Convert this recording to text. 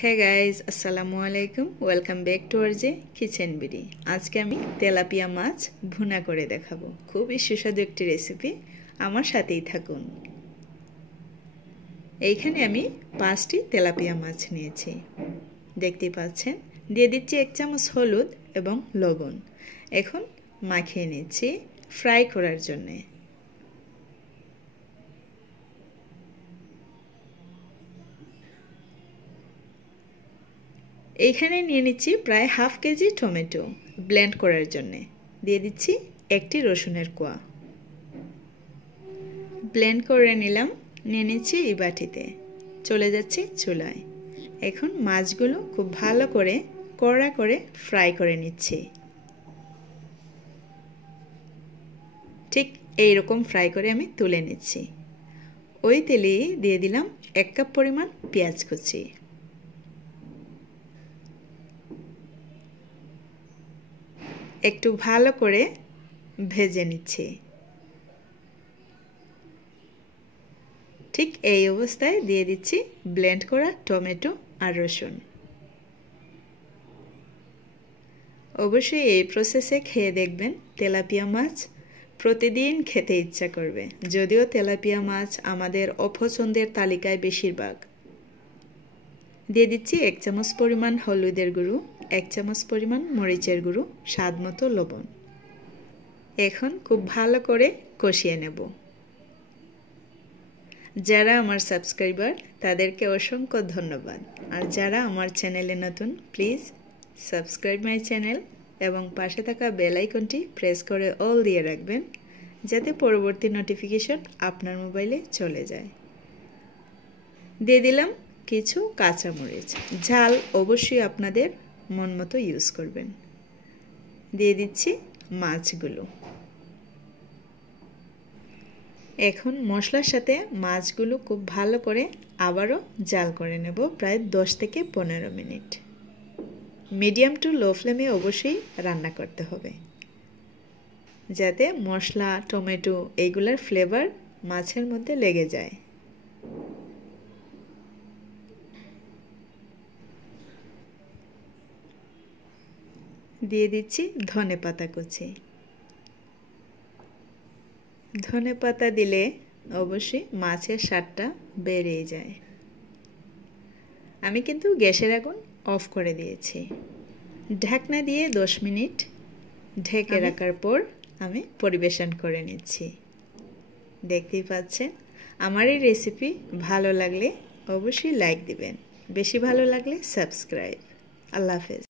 हे guys अस्सलामु आलैकुम welcome back to our J kitchen BD. आज के आमी तेलापिया माछ भुना करे देखाबो। खूबই সুস্বাদু একটি রেসিপি, আমার সাথেই থাকুন। এইখানে আমি 5টি তেলাপিয়া মাছ নিয়েছি, দেখতেই পাচ্ছেন। দিয়ে দিচ্ছি 1 চামচ হলুদ এবং লবণ। এখন মাখিয়ে নিচ্ছি ফ্রাই করার জন্য। এইখানে নিয়ে নিচ্ছি প্রায় হাফ কেজি টমেটো ব্লেন্ড করার জন্য। দিয়ে দিচ্ছি একটি রসুনের কোয়া, ব্লেন্ড করে নিলাম। নিয়ে নিচ্ছি এই বাটিতে, চলে যাচ্ছি চুলায়। এখন মাছগুলো খুব ভালো করে কড়া করে ফ্রাই করে নিচ্ছি। ঠিক এই রকম ফ্রাই করে আমি তুলে নিচ্ছি। ওই তেলে দিয়ে দিলাম 1 কাপ পরিমাণ পেঁয়াজ কুচি। একটু ভালো করে ভেজে নিচ্ছি। ঠিক এই অবস্থায় দিয়ে দিচ্ছি ব্লেন্ড করা টমেটো আর রসুন। অবশ্যই এই প্রসেসে খেয়ে দেখবেন, তেলাপিয়া মাছ প্রতিদিন খেতে ইচ্ছা করবে। যদিও তেলাপিয়া মাছ আমাদের অপছন্দের তালিকায় বেশিরভাগ। দিয়ে দিচ্ছি 1 চামচ পরিমাণ হলুদের গুঁড়ো, 1 চামচ পরিমাণ মরিচের গুঁড়ো, স্বাদ মতো লবণ। এখন খুব ভালো করে কষিয়ে নেব। যারা আমার সাবস্ক্রাইবার তাদেরকে অসংখ্য ধন্যবাদ। আর যারা আমার চ্যানেলে নতুন, প্লিজ সাবস্ক্রাইব মাই চ্যানেল এবং পাশে থাকা বেল আইকনটি প্রেস করে অল দিয়ে রাখবেন, যাতে পরবর্তী নোটিফিকেশন আপনার মোবাইলে চলে যায়। দিয়ে দিলাম কিছু কাঁচামরিচ, ঝাল অবশ্যই আপনাদের মন মতো ইউজ করবেন। দিয়ে দিচ্ছি মাছগুলো। এখন মশলার সাথে মাছগুলো খুব ভালো করে আবারও জাল করে নেব, প্রায় 10 থেকে 15 মিনিট। মিডিয়াম টু লো ফ্লেমে অবশ্যই রান্না করতে হবে, যাতে মশলা টমেটো এইগুলার ফ্লেভার মাছের মধ্যে লেগে যায়। দিয়ে দিচ্ছি ধনেপাতা কুচি। ধনেপাতা দিলে অবশ্যই মাছের স্বাদটা বেড়ে যায়। আমি কিন্তু গ্যাসের আগুন অফ করে দিয়েছি। ঢাকনা দিয়ে 10 মিনিট ঢেকে রাখার পর আমি পরিবেশন করে নিচ্ছি। দেখতেই পাচ্ছেন। আমার এই রেসিপি ভালো লাগলে অবশ্যই লাইক দিবেন, বেশি ভালো লাগলে সাবস্ক্রাইব। আল্লাহ হাফেজ।